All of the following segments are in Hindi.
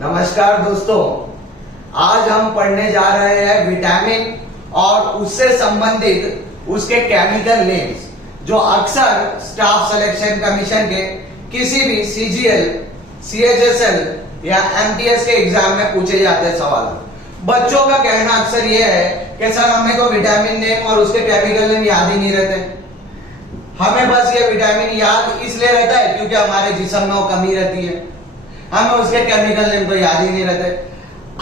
नमस्कार दोस्तों, आज हम पढ़ने जा रहे हैं विटामिन और उससे संबंधित उसके केमिकल नेम्स जो अक्सर स्टाफ सिलेक्शन कमीशन के किसी भी सीजीएल, सीएचएसएल या एमटीएस के एग्जाम में पूछे जाते हैं सवाल। बच्चों का कहना अक्सर यह है कि सर हमें तो विटामिन नेम और उसके केमिकल नेम याद ही नहीं रहते। हमें बस ये विटामिन याद इसलिए रहता है क्योंकि हमारे जिस्म में वो कमी रहती है, हमें उसके केमिकल नेम तो याद ही नहीं रहते।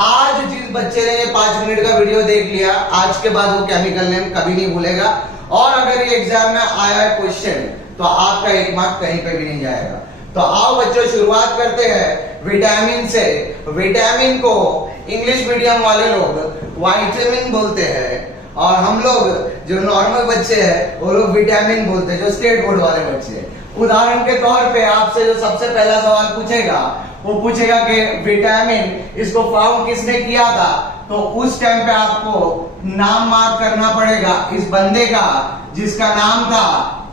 आज जिस बच्चे ने ये 5 मिनट का वीडियो देख लिया, आज के बाद वो केमिकल नेम कभी नहीं भूलेगा। और अगर ये एग्जाम में आया है क्वेश्चन तो आपका 1 मार्क कहीं पे भी नहीं जाएगा। तो आओ बच्चों शुरुआत करते हैं विटामिन से। विटामिन को इंग्लिश मीडियम वाले लोग वाइटामिन बोलते हैं और हम लोग जो नॉर्मल बच्चे हैं वो लोग विटामिन बोलते हैं, जो स्टेट बोर्ड वाले बच्चे हैं। उदाहरण के तौर पे आपसे जो सबसे पहला सवाल पूछेगा वो पूछेगा कि विटामिन इसको फाउंड किसने किया था, तो उस टाइम पे आपको नाम मार्क करना पड़ेगा इस बंदे का जिसका नाम था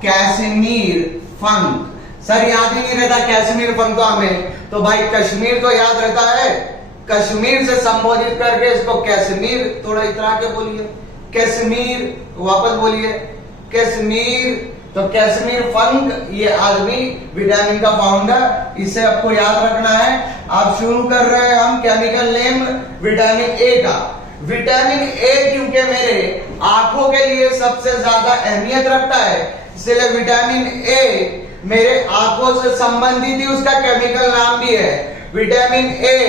कैसिमिर फंक। सर याद ही नहीं रहता कैसिमिर फंक तो हमें, तो भाई कश्मीर तो याद रहता है, कश्मीर से संबोधित करके इसको कैसिमिर, थोड़ा इतरा के बोलिए कैसिमिर, वापस बोलिए कैसिमिर। तो कैसिमिर फंक ये आदमी विटामिन का फाउंडर, इसे आपको याद रखना है। आप शुरू कर रहे हैं हम केमिकल नेम विटामिन ए का। विटामिन ए क्योंकि मेरे आंखों के लिए सबसे ज्यादा अहमियत रखता है, इसलिए विटामिन ए मेरे आंखों से संबंधित ही उसका केमिकल नाम भी है। विटामिन ए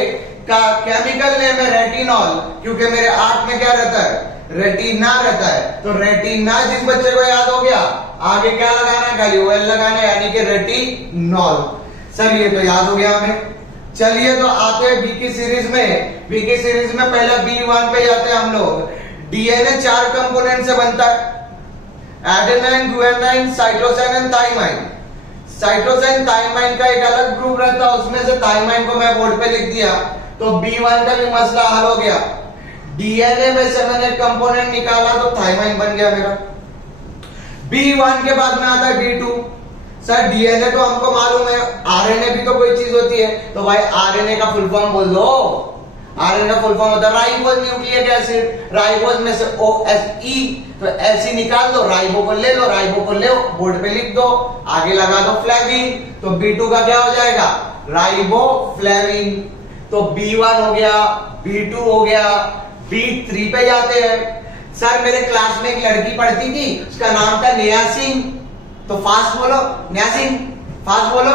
का केमिकल नेम है रेटिनॉल, क्योंकि मेरे आंख में क्या रहता है, रेटिना रहता है। तो रेटिना जिस बच्चे को याद हो गया, आगे क्या लगाना है, खाली ओएल लगाना है, यानी कि रेटिनॉल। सर ये तो याद हो गया हमें। चलिए तो आते हैं बी की सीरीज में। बी की सीरीज में पहले B1 पे जाते हैं हम लोग। डीएनए 4 कंपोनेंट से बनता है, adenine, guanine, cytosine and thymine. Cytosine thymine का एक अलग ग्रुप रहता है, उसमें से थाइमाइन को मैं बोर्ड पे लिख दिया, तो B1 का भी मसला हल हो गया। डीएनए में से मैंने कंपोनेंट निकाला तो थाइमाइन बन गया मेरा। B1 के बाद में आता है B2। सर डीएनए तो हमको मालूम है, आरएनए भी तो कोई चीज होती है, तो भाई आरएनए का फुल फॉर्म बोल दो। आरएनए का फुल फॉर्म होता है राइबोज न्यूक्लिक एसिड। राइबोज में से OSE, तो ऐसी निकाल दो, राइबो को ले लो, राइबो को ले लो, बोर्ड पे लिख दो, आगे लगा दो फ्लेविन। तो B2 का क्या हो जाएगा, राइबोफ्लेविन। तो B1 हो गया, B2 हो गया। B3 पे जाते हैं। सर मेरे क्लास में एक लड़की पढ़ती थी, उसका नाम था नियासिन। तो फास्ट बोलो नियासिन, फास्ट बोलो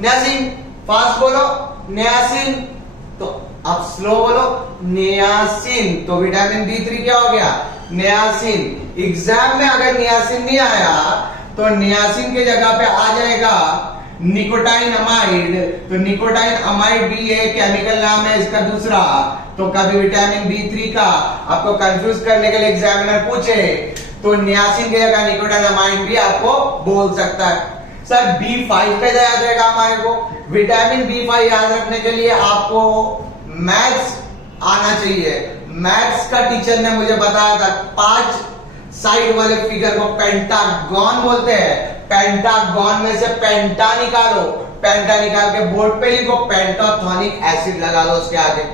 नियासिन, फास्ट बोलो नियासिन। तो अब स्लो बोलो नियासिन। तो विटामिन B3 क्या हो गया, नियासिन। एग्जाम में अगर नियासिन नहीं आया तो नियासिन की जगह पे आ जाएगा निकोटाइन अमाइड। तो निकोटाइन अमाइड भी एक केमिकल नाम है इसका दूसरा। तो कभी विटामिन B3 का आपको कंफ्यूज करने के लिए एग्जामिनर पूछे तो नियासिन की जगह निकोटाइन अमाइड भी आपको बोल सकता है। सर B5 पे जाया जाएगा हमारे को। विटामिन B5 याद रखने के लिए आपको मैथ्स आना चाहिए। मैथ्स का टीचर ने मुझे बताया था 5 साइड वाले फिगर को पेंटागन बोलते हैं। पेंटागन में से पेंटा निकालो, पेंटा निकाल के बोर्ड पे लिखो, पेंटाथोनिक एसिड लगा दो उसके आगे।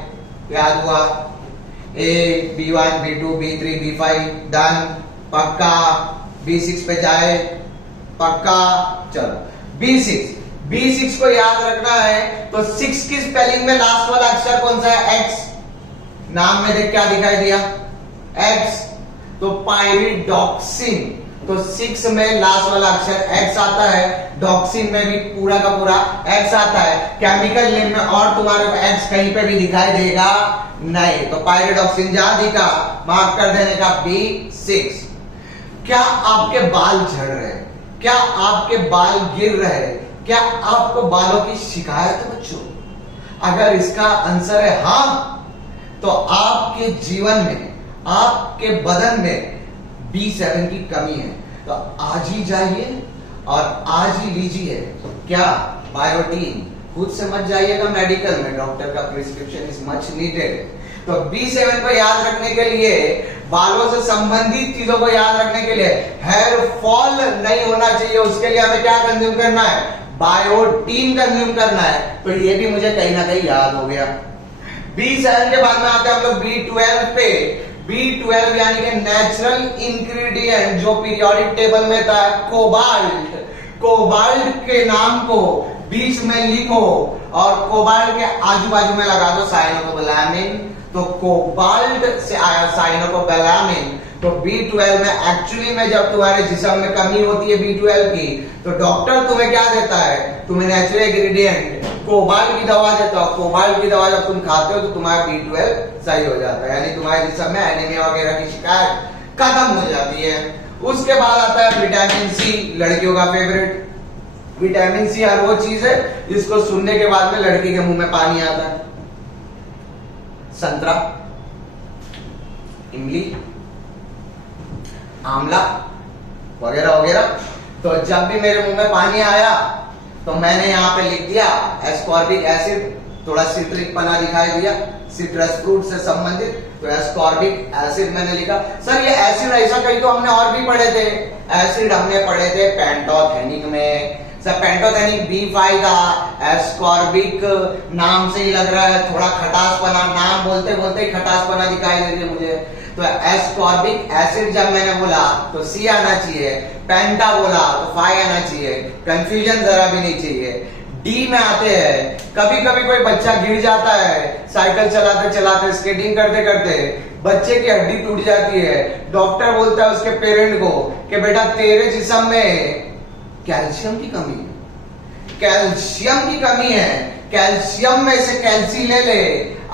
याद हुआ, A, B1, B2, B3, B5 done, पक्का। B6 पे जाए, पक्का। चलो B6 को याद रखना है। तो 6 की स्पेलिंग में लास्ट वाला अक्षर कौन सा है, X। नाम में देख क्या दिखाई दिया, X। तो पायरिडॉक्सिन। तो 6 में लास्ट वाला अक्षर X आता है, डॉक्सिन में भी पूरा का पूरा X आता है। केमिकल नेम में और तुम्हारे को X कहीं पे भी दिखाई देगा नहीं। तो पायरिडॉक्सिन जहां दिखा मार्क कर देने का B6। क्या आपके बाल झड़ रहे हैं, क्या आपके बाल गिर रहे हैं, क्या आपको बालों की शिकायत है बच्चों? अगर इसका आंसर है हाँ, तो आपके जीवन में, आपके बदन में B7 की कमी है। तो आज ही जाइए और आज ही लीजिए क्या, बायोटीन। खुद से मत जाइएगा मेडिकल में, डॉक्टर का प्रिस्क्रिप्शन इज मच नीडेड। तो B7 को याद रखने के लिए, बालों से संबंधित चीजों को याद रखने के लिए, हेयर फॉल नहीं होना चाहिए, उसके लिए हमें क्या कंज्यूम करना है, बायोटीन कंज्यूम करना है। तो ये भी मुझे कहीं ना कहीं याद हो गया। B7 के बाद में आते हैं हम लोग B12 पे। B12 यानी कि नेचुरल इंग्रेडिएंट जो पीरियोडिक टेबल में था, कोबाल्ट। कोबाल्ट के नाम को बीच में लिखो और कोबाल्ट के आजू बाजू में लगा दो साइनोकोबैलामिन। तो कोबाल्ट से आया साइनोकोबैलामिन। तो B12 में एक्चुअली में जब तुम्हारे जिस्म में कमी होती है B12 की, तो डॉक्टर तुम्हें क्या देता है, तुम्हें नेचुरल इंग्रेडिएंट कोबाल्ट की दवा देता है। कोबाल्ट की दवा जब तुम खाते हो तो तुम्हारा B12 सही हो जाता है, यानी तुम्हारे जिस्म में एनीमिया वगैरह की शिकायत खत्म हो जाती है। उसके बाद आता है विटामिन सी, लड़कियों का फेवरेट। विटामिन सी हर वो चीज है जिसको सुनने के बाद में लड़की के मुंह में पानी आता है। संतरा, इमली, आंवला वगैरह वगैरह। तो जब भी मेरे मुंह में पानी आया तो मैंने यहाँ पे लिख दिया एस्कॉर्बिक एसिड, थोड़ा सिट्रिक पना दिखाई दिया, सिट्रस फ्रूट से संबंधित, तो एस्कॉर्बिक एसिड मैंने लिखा। सर ये एसिड ऐसा कहीं तो हमने और भी पढ़े थे, एसिड हमने पढ़े थे पेंटोथेनिक में। सर पेंटोथेनिक B5 था, एस्कॉर्बिक नाम से ही लग रहा है थोड़ा खटासपना, नाम बोलते बोलते ही खटासपना दिखाई दे रही है मुझे। तो एस्कॉर्बिक एसिड जब मैंने बोला तो C आना चाहिए, पेंटा बोला तो 5 आना चाहिए, कंफ्यूजन जरा भी नहीं चाहिए। डी में आते हैं, कभी कभी कोई बच्चा गिर जाता है साइकिल चलाते चलाते, स्केटिंग करते करते, बच्चे की हड्डी टूट जाती है। डॉक्टर बोलता है उसके पेरेंट को कि बेटा तेरे जिस्म में कैल्शियम की कमी है, कैल्शियम की कमी है, कैल्शियम में से कैल्सी ले ले,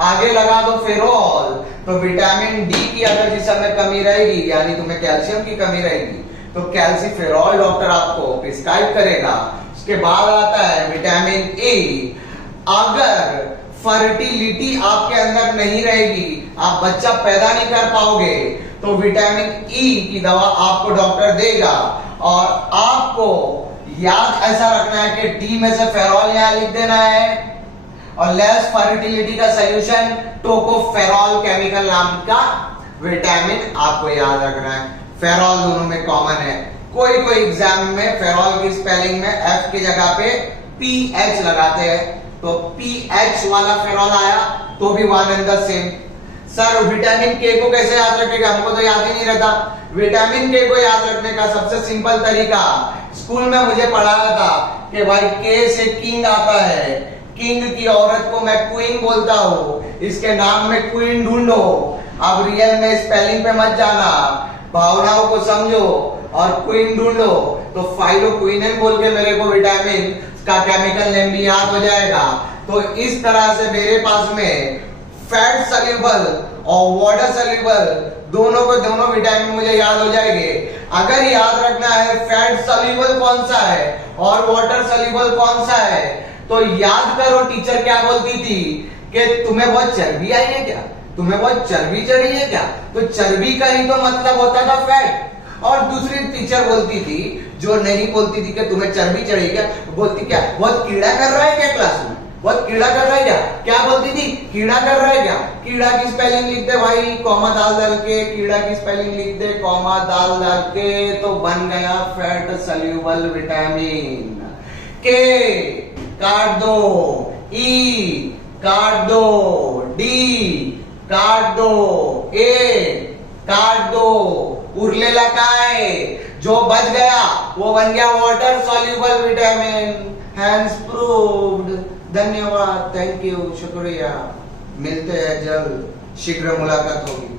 आगे लगा दो फेरोल। तो विटामिन डी की अगर जिस्म में कमी रहेगी यानी तुम्हें कैल्शियम की कमी रहेगी, तो कैल्सीफेरॉल डॉक्टर आपको प्रिस्क्राइब करेगा। उसके बाद आता है विटामिन ए। अगर फर्टिलिटी आपके अंदर नहीं रहेगी, आप बच्चा पैदा नहीं कर पाओगे, तो विटामिन ई की दवा आपको डॉक्टर देगा। और आपको याद ऐसा रखना है कि डी में से फेरॉल यहां लिख देना है, और लेस फर्टिलिटी का सॉल्यूशन टोकोफेरॉल केमिकल नाम का विटामिन आपको याद रखना है। फेरॉल दोनों में कॉमन है, कोई कोई एग्जाम में फेरॉल की स्पेलिंग में एफ की जगह पे पीएच लगाते हैं, तो पीएच वाला फेरॉल आया तो भी one and the same. Sir vitamin के को कैसे याद रखेगा, हमको तो याद ही नहीं रहता। विटामिन के को याद रखने का सबसे सिंपल तरीका, स्कूल में मुझे पढ़ाया था कि भाई के से किंग आता है, किंग की औरत को मैं क्वीन बोलता हूँ, इसके नाम में क्वीन ढूंढो। अब रियल में स्पेलिंग पे मत जाना, भावनाओं को समझो और क्वीन ढूंढो। तो फाइलोक्विनिन बोल के मेरे को विटामिन का केमिकल नेम भी याद हो जाएगा। तो इस तरह से मेरे पास में फैट सॉल्युबल और वाटर सॉल्युबल दोनों को दोनों विटामिन मुझे याद हो जाएंगे। अगर याद रखना है फैट सॉल्युबल कौन सा है और वाटर सॉल्युबल कौन सा है, तो याद करो टीचर क्या बोलती थी कि तुम्हें बहुत चर्बी आई है क्या, तुम्हें बहुत चर्बी चढ़ी है क्या, तो चर्बी का ही तो मतलब होता था फैट। और दूसरी टीचर बोलती थी, जो नहीं बोलती थी कि तुम्हें चर्बी चढ़ी क्या, बोलती क्या बहुत कीड़ा कर रहा है क्या क्लास में, बहुत कीड़ा कर रहा है क्या, क्या बोलती थी, कीड़ा कर रहा है क्या। कीड़ा की स्पेलिंग लिख दे भाई, कॉमा डाल डाल के, कीड़ा की स्पेलिंग लिख दे कॉमा डाल डाल के, तो बन गया फैट सॉल्युबल विटामिन। के काट दो, ई काट दो, डी काट दो, ए काट दो, उरलेला काय जो बच गया वो बन गया water soluble vitamin. Hence proved. धन्यवाद, थैंक यू, शुक्रिया। मिलते हैं जल्द, शीघ्र मुलाकात होगी।